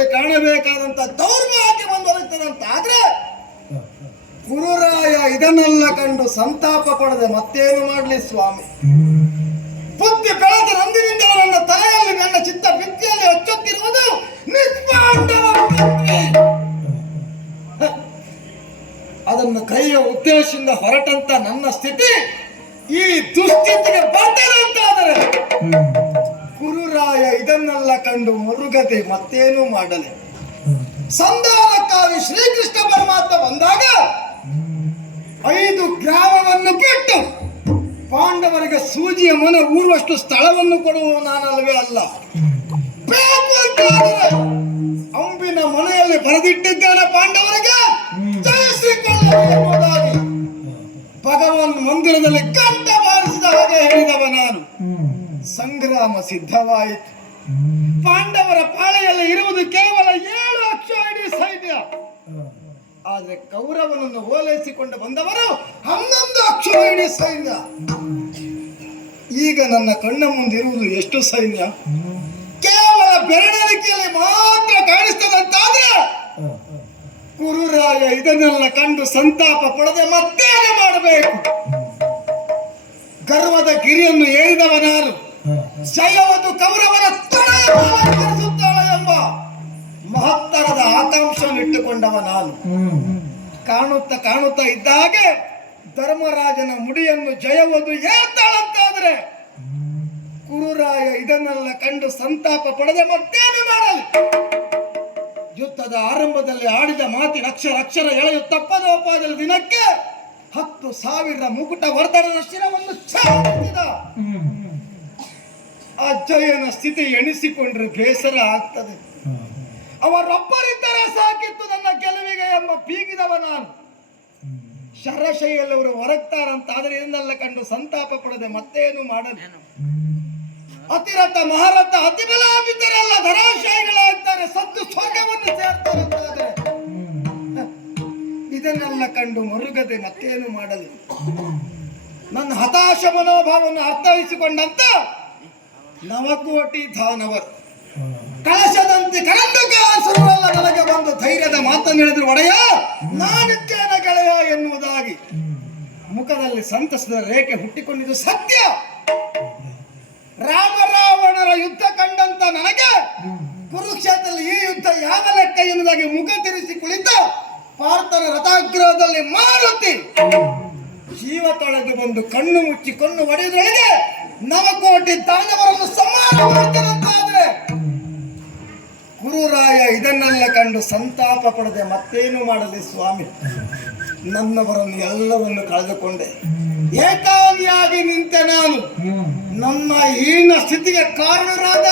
ಜೀವನದಲ್ಲಿ ಕಾಣಬೇಕಾದಂತ ದೌರ್ಭಾಗ್ಯ ಬಂದೊರಗ್ತದಂತಾದ್ರೆ ಗುರುರಾಯ ಇದನ್ನೆಲ್ಲ ಕಂಡು ಸಂತಾಪ ಪಡೆದೆ ಮತ್ತೇನು ಮಾಡಲಿ ಸ್ವಾಮಿ. ಬುದ್ಧಿ ಬೆಳೆದ ನಂದಿನಿಂದ ನನ್ನ ತಲೆಯಲ್ಲಿ ನನ್ನ ಚಿತ್ತ ಭಿತ್ತಿಯಲ್ಲಿ ಹಚ್ಚುತ್ತಿರುವುದು ಅದನ್ನು ಕೈಯ ಉದ್ದೇಶದಿಂದ ಹೊರಟಂತ ನನ್ನ ಸ್ಥಿತಿ ಈ ದುಸ್ಥಿತಿಗೆ ಬಂದದಂತಾದರೆ ಗುರುರಾಯ ಇದನ್ನೆಲ್ಲ ಕಂಡು ಮುರುಗದೆ ಮತ್ತೇನು ಮಾಡಲಿ. ಸಂಧಾನಕ್ಕಾಗಿ ಶ್ರೀಕೃಷ್ಣ ಪರಮಾತ್ಮ ಬಂದಾಗ 5 ಗ್ರಾಮವನ್ನು ಬಿಟ್ಟು ಪಾಂಡವರಿಗೆ ಸೂಜಿಯ ಮನೆ ಊರುವಷ್ಟು ಸ್ಥಳವನ್ನು ಕೊಡುವ ನಾನಲ್ವೇ ಅಲ್ಲ. ಬೇಕು ಅಂತಾದರೆ ಅಂಬಿನ ಮನೆಯಲ್ಲಿ ಬರೆದಿಟ್ಟಿದ್ದೇನೆ ಪಾಂಡವರಿಗೆ ಜಯಿಸಿಕೊಳ್ಳ ಎಂಬುದಾಗಿ ಭಗವಾನ್ ಮಂದಿರದಲ್ಲಿ ಕಂಠ ಬಾರಿಸಿದ ಹಾಗೆ ಹೇಳಿದವ ನಾನು. ಸಂಗ್ರಾಮ ಸಿದ್ಧವಾಯಿತು. ಪಾಂಡವರ ಪಾಳೆಯಲ್ಲಿ ಇರುವುದು ಕೇವಲ 7 ಅಕ್ಷೋಹಿಣಿ ಸೈನ್ಯ. ಆದರೆ ಕೌರವನನ್ನು ಓಲೈಸಿಕೊಂಡು ಬಂದವರು 11 ಅಕ್ಷೋಹಿಣಿ ಸೈನ್ಯ. ಈಗ ನನ್ನ ಕಣ್ಣ ಮುಂದಿರುವುದು ಎಷ್ಟು ಸೈನ್ಯ? ಕೇವಲ ಬೆರಳಿಕೆಯಲ್ಲಿ ಮಾತ್ರ ಕಾಣಿಸ್ತದಂತಾದ್ರೆ ಗುರುರಾಯ ಇದನ್ನೆಲ್ಲ ಕಂಡು ಸಂತಾಪ ಪಡೆದೆ ಮತ್ತೇನೆ ಮಾಡಬೇಕು. ಗರ್ವದ ಗಿರಿಯನ್ನು ಏರಿದವ ನಾನು. ಜಯವದು ಕೌರವನ ತಡೆಯುತ್ತಾಳೆ ಎಂಬ ಮಹತ್ತರದ ಆಕಾಂಕ್ಷವನ್ನು ಇಟ್ಟುಕೊಂಡವ ನಾನು. ಕಾಣುತ್ತಾ ಕಾಣುತ್ತಾ ಇದ್ದ ಹಾಗೆ ಧರ್ಮರಾಜನ ಮುಡಿಯನ್ನು ಜಯವದು ಏರ್ತಾಳಂತಾದ್ರೆ ಗುರುರಾಯ ಇದನ್ನೆಲ್ಲ ಕಂಡು ಸಂತಾಪ ಪಡೆದೆ ಮತ್ತೇನು ಮಾಡಲಿ. ಯುದ್ಧದ ಆರಂಭದಲ್ಲಿ ಆಡಿದ ಮಾತಿನ ಅಕ್ಷರ ಎಳೆಯುತ್ತಪ್ಪದೋಪಾದಲ್ಲಿ ದಿನಕ್ಕೆ 10,000 ಮುಕುಟ ವರ್ಧನನ ಶಿರವನ್ನು ಛೇದಿಸಿದ. ಅಜ್ಜಯ್ಯನ ಸ್ಥಿತಿ ಎಣಿಸಿಕೊಂಡ್ರೆ ಬೇಸರ ಆಗ್ತದೆ. ಅವರೊಬ್ಬರಿದ್ದರೆ ಸಾಕಿತ್ತು ನನ್ನ ಗೆಲುವಿಗೆ ಎಂಬ ಬೀಗಿದವ ನಾನು. ಶರಶೈಯಲ್ಲವರು ಹೊರಗ್ತಾರಂತಾದ್ರೆ ಇದನ್ನೆಲ್ಲ ಕಂಡು ಸಂತಾಪ ಪಡೆದೆ ಮತ್ತೇನು ಮಾಡಲಿ. ಅತಿರಥ ಮಹಾರಥ ಅತಿಬಲ ಆಗಿದ್ದರೆಲ್ಲ ಧರಾಶಾಯಿಗಳಾಗ್ತಾರೆ, ಸತ್ತು ಸ್ವರ್ಗವನ್ನು ಸೇರ್ತಾರಂತಾದ್ರೆ ಇದನ್ನೆಲ್ಲ ಕಂಡು ಮರುಗದೆ ಮತ್ತೇನು ಮಾಡಲಿ. ನನ್ನ ಹತಾಶ ಮನೋಭಾವವನ್ನು ಅರ್ಥೈಸಿಕೊಂಡಂತ 9 ಕೋಟಿ ದಾನವರು ಕಳಶದಂತೆ ಕರಂದುಕಾಸುರರೆಲ್ಲ ನನಗೆ ಬಂದು ಧೈರ್ಯದ ಮಾತನ್ನು ಹೇಳಿದ್ರು, ಒಡೆಯ ನಾನಿದ್ದೇನೆ ಗೆಳೆಯ ಎನ್ನುವುದಾಗಿ ಮುಖದಲ್ಲಿ ಸಂತಸದ ರೇಖೆ ಹುಟ್ಟಿಕೊಂಡಿದ್ದು ಸತ್ಯ. ರಾಮರಾವಣರ ಯುದ್ಧ ಕಂಡಂತ ನನಗೆ ಕುರುಕ್ಷೇತ್ರದಲ್ಲಿ ಈ ಯುದ್ಧ ಯಾವ ಲೆಕ್ಕ ಎನ್ನುವುದಾಗಿ ಮುಖ ತಿರುಗಿಸಿ ಕುಳಿತ ಪಾರ್ಥನ ರಥಾಗ್ರಹದಲ್ಲಿ ಮಾರುತಿ ಜೀವ ತೊಳೆದು ಬಂದು ಕಣ್ಣು ಮುಚ್ಚಿ ಕಣ್ಣು ಒಡೆಯುವುದರೊಳಗೆ 9 ಕೋಟಿ ದಾನವರನ್ನು ಸಂಹಾರ ಮಾಡ್ತಾರಂತಾದ್ರೆ ಗುರುರಾಯ ಇದನ್ನೆಲ್ಲ ಕಂಡು ಸಂತಾಪ ಪಡೆದೆ ಮತ್ತೇನು ಮಾಡಲಿ ಸ್ವಾಮಿ. ನನ್ನವರನ್ನು ಎಲ್ಲವನ್ನು ಕಳೆದುಕೊಂಡೆ, ಏಕಾಂಗಿಯಾಗಿ ನಿಂತೆ ನಾನು. ನನ್ನ ಹೀನ ಸ್ಥಿತಿಗೆ ಕಾರಣರಾದ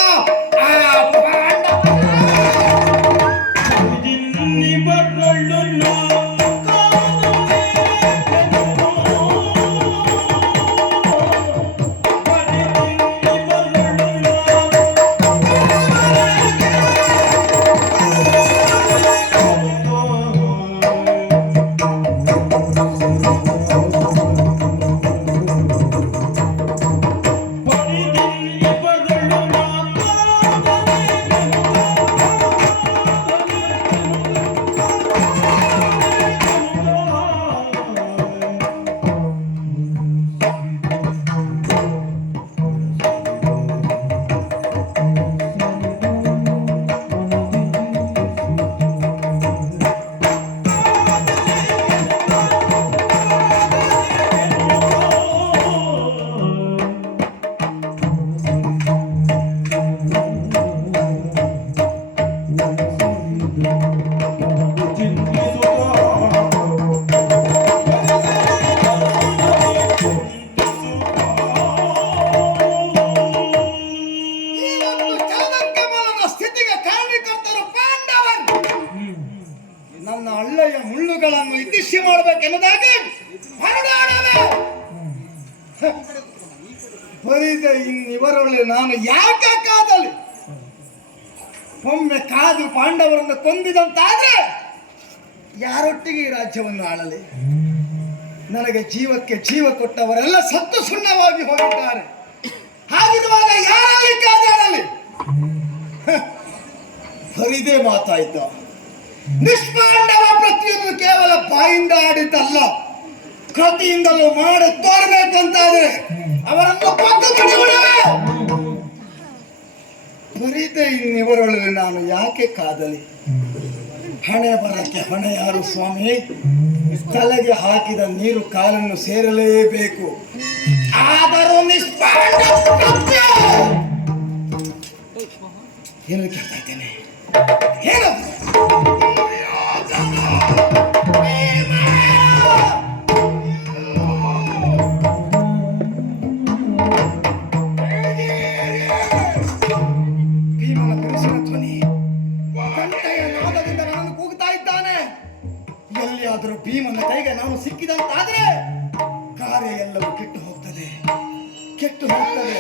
ಮುಳ್ಳುಗಳನ್ನು ಇತಿಶ್ಯ ಮಾಡಬೇಕೆನ್ನದಾಗಿ ಬರೀದ ಇನ್ನಿವರಲ್ಲಿ ನಾನು ಯಾಕೆ ಕಾದಲಿ. ಒಮ್ಮೆ ಕಾದು ಪಾಂಡವರನ್ನು ಕೊಂದಿದಂತಾದ್ರೆ ಯಾರೊಟ್ಟಿಗೆ ಈ ರಾಜ್ಯವನ್ನು ಆಳಲಿ. ನನಗೆ ಜೀವಕ್ಕೆ ಜೀವ ಕೊಟ್ಟವರೆಲ್ಲ ಸತ್ತು ಸುಣ್ಣವಾಗಿ ಹೋಗಿದ್ದಾರೆ. ಹಾಗಿರುವಾಗ ಯಾರಲ್ಲಿ ಕಾದಾಡಲಿ. ಬರಿದೇ ಮಾತಾಯ್ತು. ನಿಷ್ಪಾಂಡವ ಪ್ರತಿಯೊಂದು ಕೇವಲ ಬಾಯಿಂದ ಆಡಿದ್ದಲ್ಲ, ಕೃತಿಯಿಂದಲೂ ಮಾಡಿ ತೋರ್ಬೇಕಂತಾದ್ರೆ ಅವರನ್ನು ಕೊಂದು ಬಿಡುವುದೇ. ಬರಿದೆ ಇನ್ನಿವರೊಳಗೆ ನಾನು ಯಾಕೆ ಕಾದಲಿ? ಹಣೆ ಬರಕ್ಕೆ ಹೊಣೆ ಯಾರು ಸ್ವಾಮಿ? ತಲೆಗೆ ಹಾಕಿದ ನೀರು ಕಾಲನ್ನು ಸೇರಲೇಬೇಕು. ಆದರೂ ಏನು ಕೇಳ್ತಾ ಇದ್ದೇನೆ? ಏನು ಭೀಮನ ಬಿರುಸಿನ ಧ್ವನಿ ಗಂಟೆಯ ನಾದದಿಂದ ನನ್ನನ್ನು ಕೂಗ್ತಾ ಇದ್ದಾನೆ. ಎಲ್ಲಿಯಾದರೂ ಭೀಮನ ಕೈಗೆ ನಾನು ಸಿಕ್ಕಿದಂತಾದ್ರೆ ಕಾರ್ಯ ಎಲ್ಲವೂ ಕೆಟ್ಟು ಹೋಗ್ತದೆ, ಕೆಟ್ಟು ಹೋಗ್ತದೆ.